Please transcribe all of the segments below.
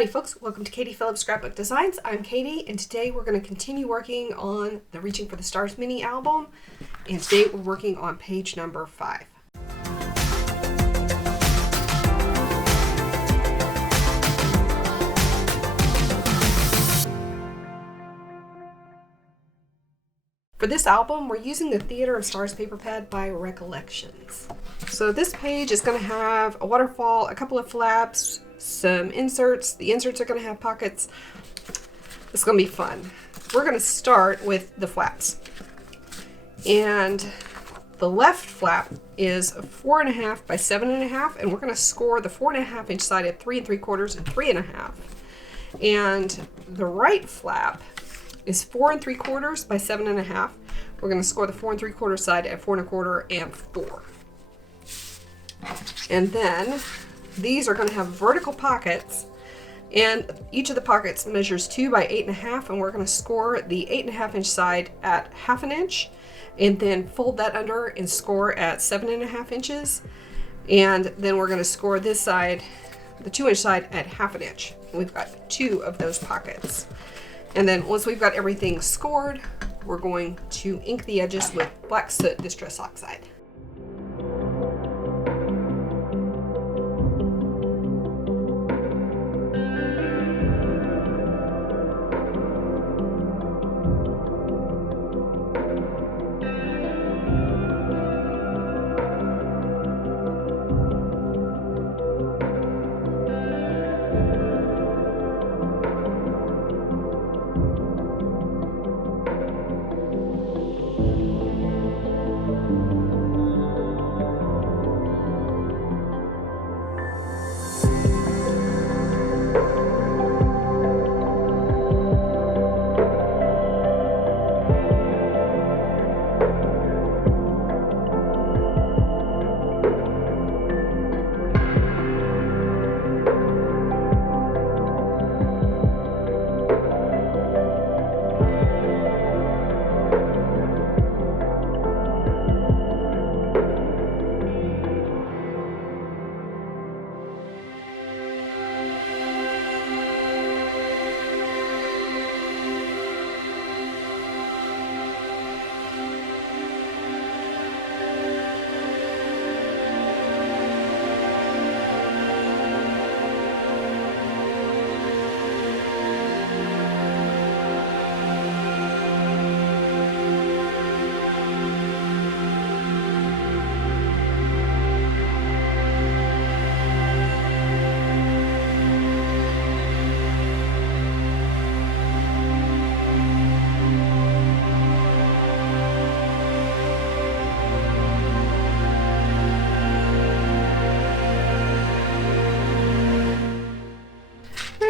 Howdy folks, welcome to Katie Phillips Scrapbook Designs. I'm Katie and today we're going to continue working on the Reaching for the Stars mini album, and today we're working on page number 5. For this album, we're using the Theater of Stars paper pad by Recollections. So this page is going to have a waterfall, a couple of flaps, some inserts. The inserts are going to have pockets. It's going to be fun. We're going to start with the flaps. And the left flap is 4.5 by 7.5, and we're going to score the 4.5 inch side at 3 3/4 and 3.5. And the right flap is 4 3/4 by 7.5. We're going to score the 4 3/4 side at 4 1/4 and 4. And then these are going to have vertical pockets, and each of the pockets measures 2 by 8.5, and we're going to score the 8.5 inch side at 1/2 inch, and then fold that under and score at 7.5 inches. And then we're going to score this side, the 2 inch side, at 1/2 inch. We've got 2 of those pockets. And then once we've got everything scored, we're going to ink the edges with black soot distress oxide.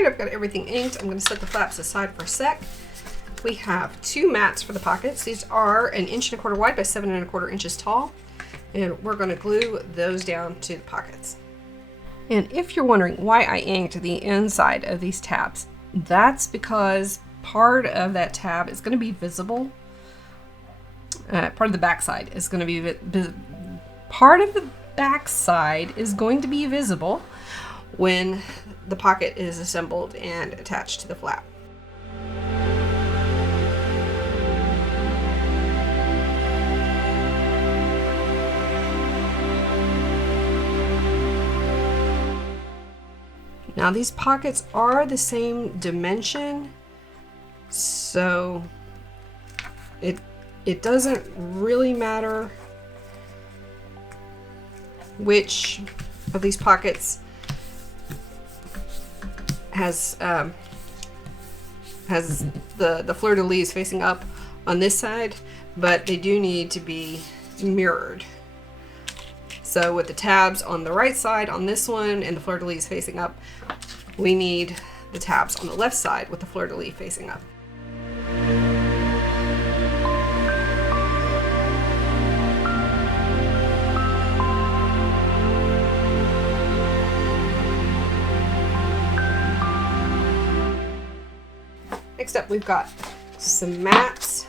I've got everything inked. I'm going to set the flaps aside for a sec. We have 2 mats for the pockets. These are 1 1/4 inch wide by 7 1/4 inches tall, and we're going to glue those down to the pockets. And if you're wondering why I inked the inside of these tabs, that's because part of that tab is going to be visible. Part of the back side is going to be visible when the pocket is assembled and attached to the flap. Now these pockets are the same dimension, so it doesn't really matter which of these pockets has the fleur-de-lis facing up on this side, but they do need to be mirrored. So with the tabs on the right side on this one and the fleur-de-lis facing up, we need the tabs on the left side with the fleur-de-lis facing up. Next up, we've got some mats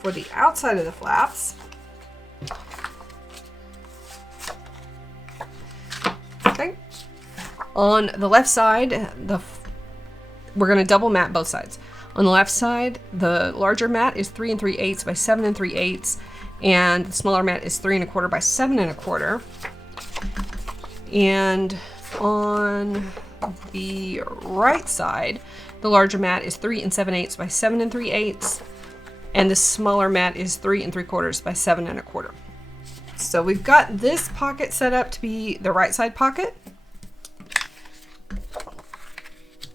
for the outside of the flaps. Okay. On the left side, we're going to double mat both sides. On the left side, the larger mat is 3 3/8 by 7 3/8, and the smaller mat is 3 1/4 by 7 1/4. And on the right side, the larger mat is 3 7/8 by 7 3/8, and the smaller mat is 3 3/4 by 7 1/4. So we've got this pocket set up to be the right side pocket.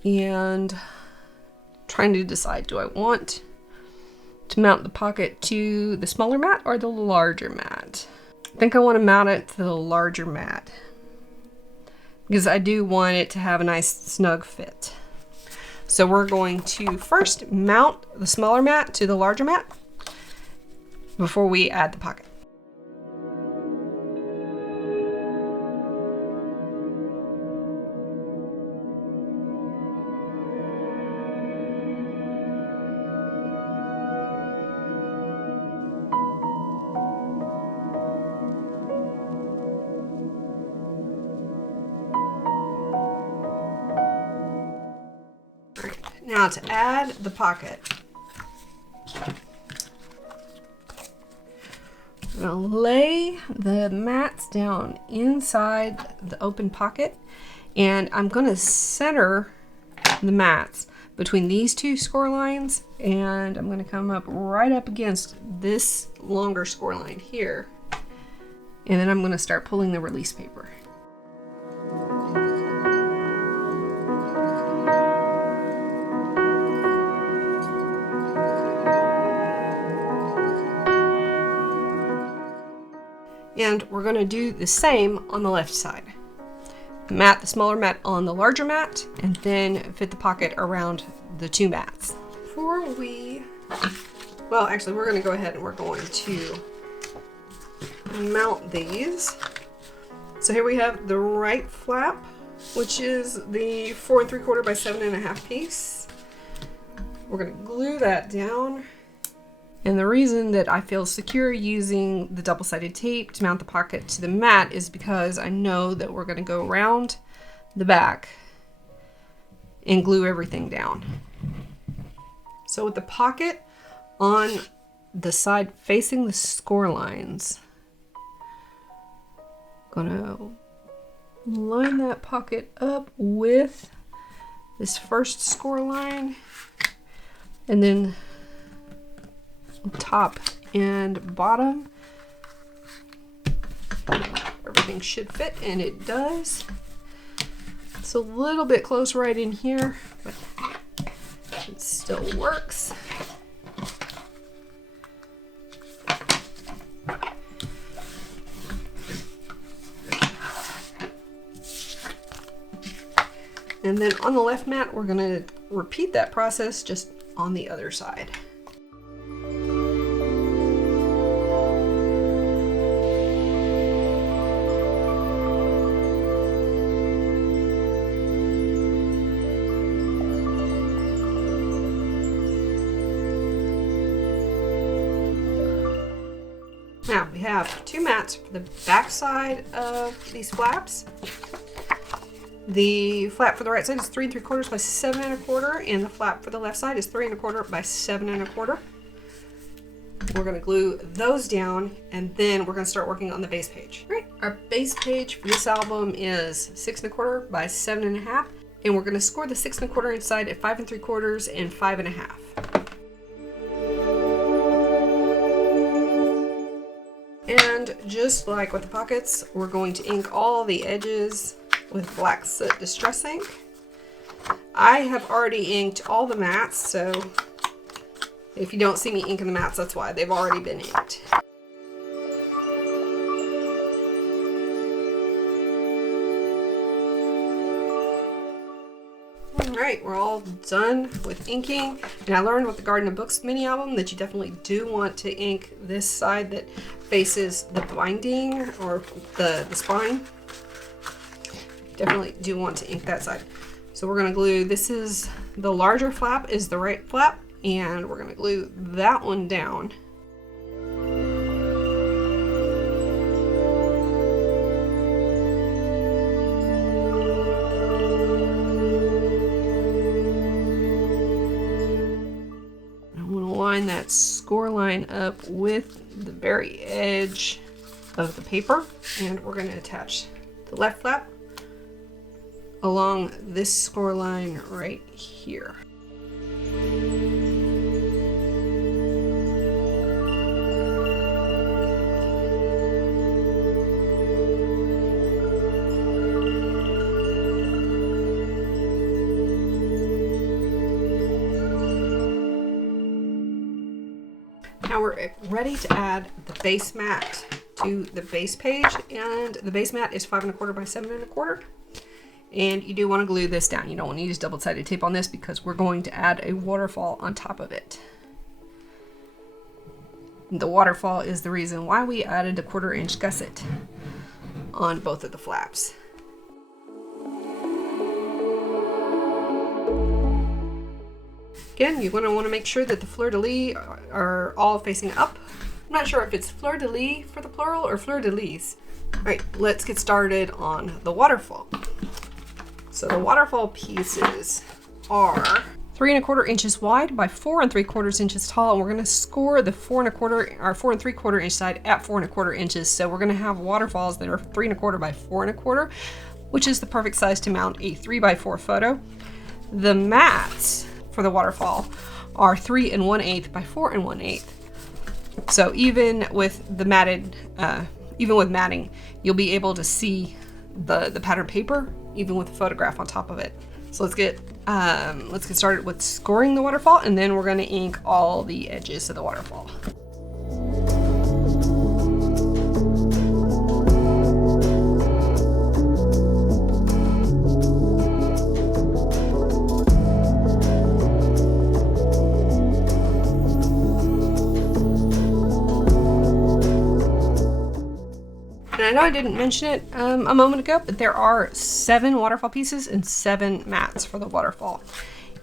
And trying to decide, do I want to mount the pocket to the smaller mat or the larger mat? I think I want to mount it to the larger mat because I do want it to have a nice snug fit. So we're going to first mount the smaller mat to the larger mat before we add the pocket. Now to add the pocket, I'm going to lay the mats down inside the open pocket, and I'm going to center the mats between these two score lines, and I'm going to come up right up against this longer score line here, and then I'm going to start pulling the release paper. And we're going to do the same on the left side. Mat the smaller mat on the larger mat, and then fit the pocket around the two mats. Before we, well, actually, we're going to go ahead and we're going to mount these. So here we have the right flap, which is the 4 3/4 by 7 1/2 piece. We're going to glue that down. And the reason that I feel secure using the double-sided tape to mount the pocket to the mat is because I know that we're going to go around the back and glue everything down. So with the pocket on the side facing the score lines, I'm going to line that pocket up with this first score line, and then top and bottom. Everything should fit, and it does. It's a little bit close right in here, but it still works. And then on the left mat, we're going to repeat that process just on the other side. Now we have two mats for the back side of these flaps. The flap for the right side is 3 3/4 by 7 1/4, and the flap for the left side is 3 1/4 by 7 1/4. We're going to glue those down, and then we're going to start working on the base page. All right, our base page for this album is 6 1/4 by 7 1/2, and we're going to score the 6 1/4 inside at 5 3/4 and 5 1/2. And just like with the pockets, we're going to ink all the edges with black soot distress ink. I have already inked all the mats, so if you don't see me inking the mats, that's why. They've already been inked. Alright, we're all done with inking, and I learned with the Garden of Books mini album that you definitely do want to ink this side that faces the binding or the spine. Definitely do want to ink that side. So we're going to glue, this is the larger flap is the right flap, and we're going to glue that one down. line that score line up with the very edge of the paper, and we're going to attach the left flap along this score line right here. Now we're ready to add the base mat to the base page, and the base mat is 5 1/4 by 7 1/4. And you do want to glue this down. You don't want to use double-sided tape on this because we're going to add a waterfall on top of it. The waterfall is the reason why we added a 1/4 inch gusset on both of the flaps. Again, you're going to want to make sure that the fleur-de-lis are all facing up. I'm not sure if it's fleur-de-lis for the plural or fleur-de-lis. All right, let's get started on the waterfall. So the waterfall pieces are 3 1/4 inches wide by 4 3/4 inches tall, and we're going to score the 4 3/4 inch side at 4 1/4 inches. So we're going to have waterfalls that are 3 1/4 by 4 1/4, which is the perfect size to mount a 3x4 photo. The mats for the waterfall are 3 1/8 by 4 1/8. So even with the matted, even with matting, you'll be able to see the pattern paper, even with a photograph on top of it. So let's get started with scoring the waterfall, and then we're going to ink all the edges of the waterfall. And I know I didn't mention it a moment ago, but there are 7 waterfall pieces and 7 mats for the waterfall.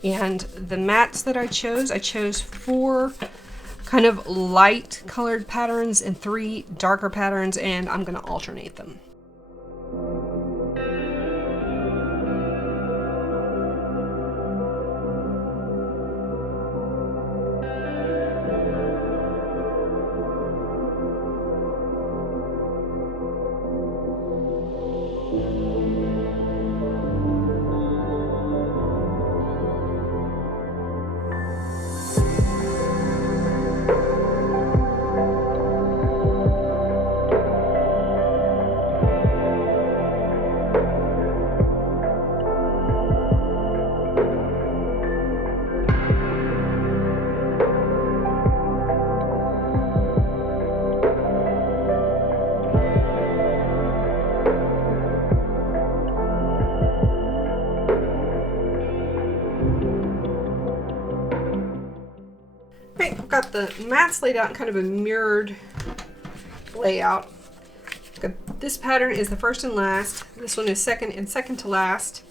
And the mats that I chose 4 kind of light colored patterns and 3 darker patterns, and I'm going to alternate them. Okay, I've got the mats laid out in kind of a mirrored layout. This pattern is the first and last. This one is second and second to last.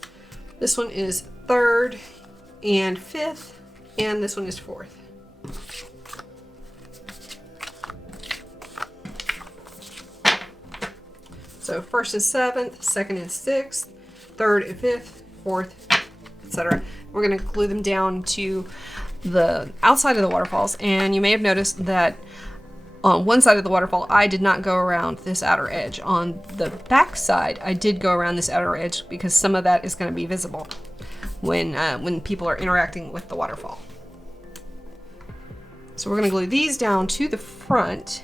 This one is third and fifth, and this one is fourth. So first and seventh, second and sixth, third and fifth, fourth, etc. We're going to glue them down to the outside of the waterfalls, and you may have noticed that on one side of the waterfall I did not go around this outer edge. On the back side I did go around this outer edge because some of that is going to be visible when people are interacting with the waterfall. So we're going to glue these down to the front.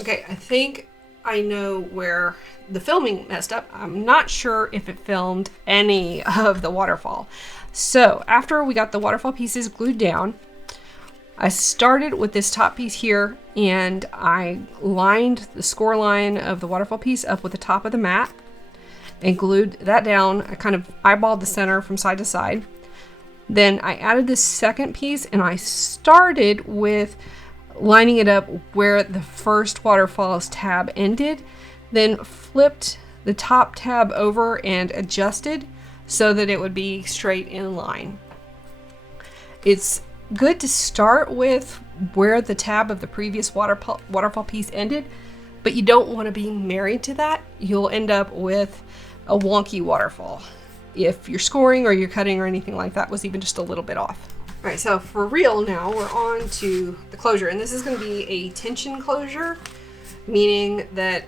Okay, I think I know where the filming messed up. I'm not sure if it filmed any of the waterfall. So after we got the waterfall pieces glued down, I started with this top piece here, and I lined the score line of the waterfall piece up with the top of the mat and glued that down. I kind of eyeballed the center from side to side. Then I added this second piece, and I started with lining it up where the first waterfalls tab ended, then flipped the top tab over and adjusted so that it would be straight in line. It's good to start with where the tab of the previous waterfall piece ended, but you don't want to be married to that. You'll end up with a wonky waterfall if your scoring or your cutting or anything like that was even just a little bit off. All right, so for real now, we're on to the closure, and this is going to be a tension closure, meaning that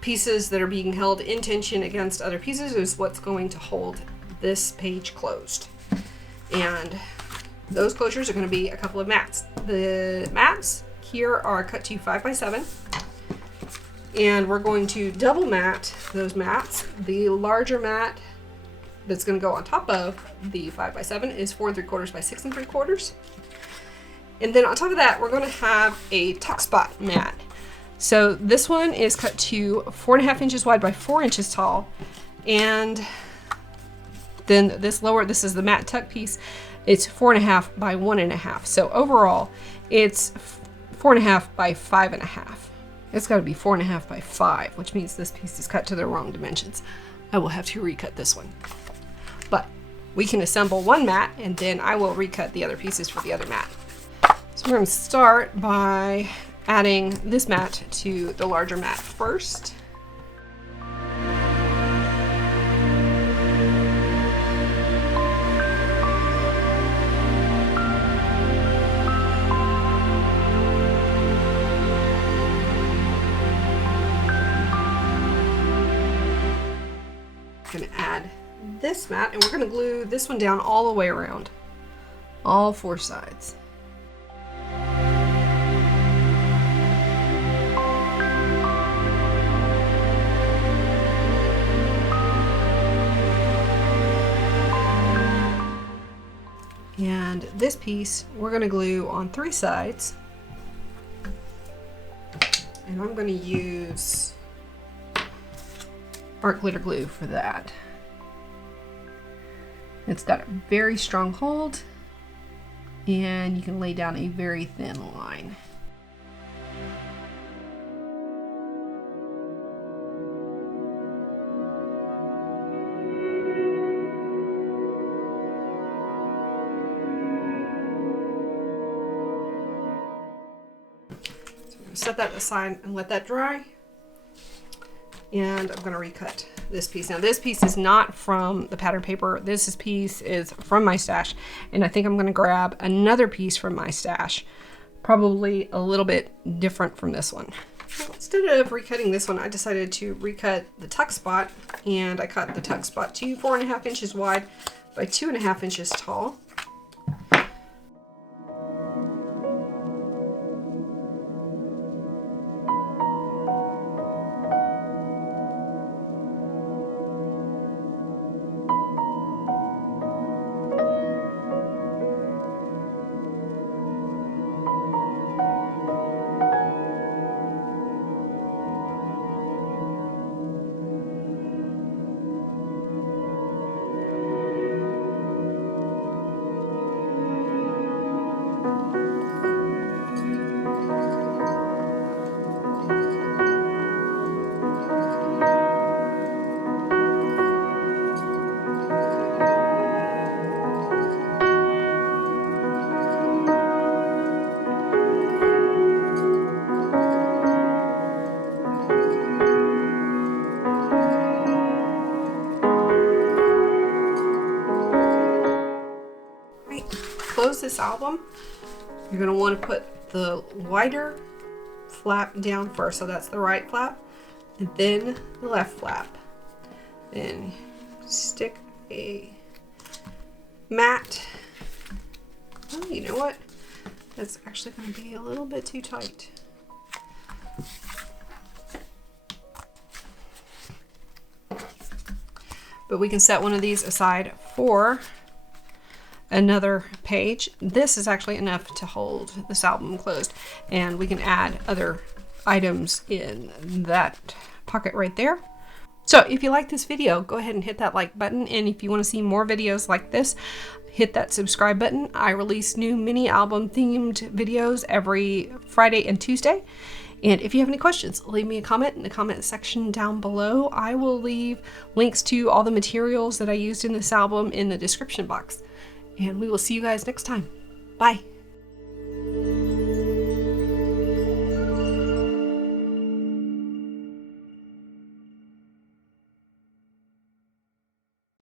pieces that are being held in tension against other pieces is what's going to hold this page closed. And those closures are going to be a couple of mats. The mats here are cut to 5x7, and we're going to double mat those mats. The larger mat that's going to go on top of the 5x7 is 4 3/4 by 6 3/4. And then on top of that, we're going to have a tuck spot mat. So this one is cut to 4.5 inches wide by 4 inches tall. And then this is the mat tuck piece. It's 4.5 by 1.5. So overall, it's 4.5 by 5.5. It's got to be 4.5 by 5, which means this piece is cut to the wrong dimensions. I will have to recut this one. But we can assemble one mat, and then I will recut the other pieces for the other mat. So we're going to start by adding this mat to the larger mat first. Going to add this mat, and we're going to glue this one down all the way around, all 4 sides. And this piece we're going to glue on 3 sides, and I'm going to use art glitter glue for that. It's got a very strong hold, and you can lay down a very thin line. So I'm going to set that aside and let that dry. And I'm going to recut this piece. Now this piece is not from the pattern paper. This piece is from my stash. And I think I'm going to grab another piece from my stash. Probably a little bit different from this one. Instead of recutting this one, I decided to recut the tuck spot. And I cut the tuck spot to 4.5 inches wide by 2.5 inches tall. Close this album, you're going to want to put the wider flap down first. So that's the right flap, and then the left flap. Then stick a mat. Oh, you know what? That's actually going to be a little bit too tight. But we can set one of these aside for another page. This is actually enough to hold this album closed, and we can add other items in that pocket right there. So if you like this video, go ahead and hit that like button, and if you want to see more videos like this, hit that subscribe button. I release new mini album themed videos every Friday and Tuesday. And if you have any questions, leave me a comment in the comment section down below. I will leave links to all the materials that I used in this album in the description box. And we will see you guys next time. Bye.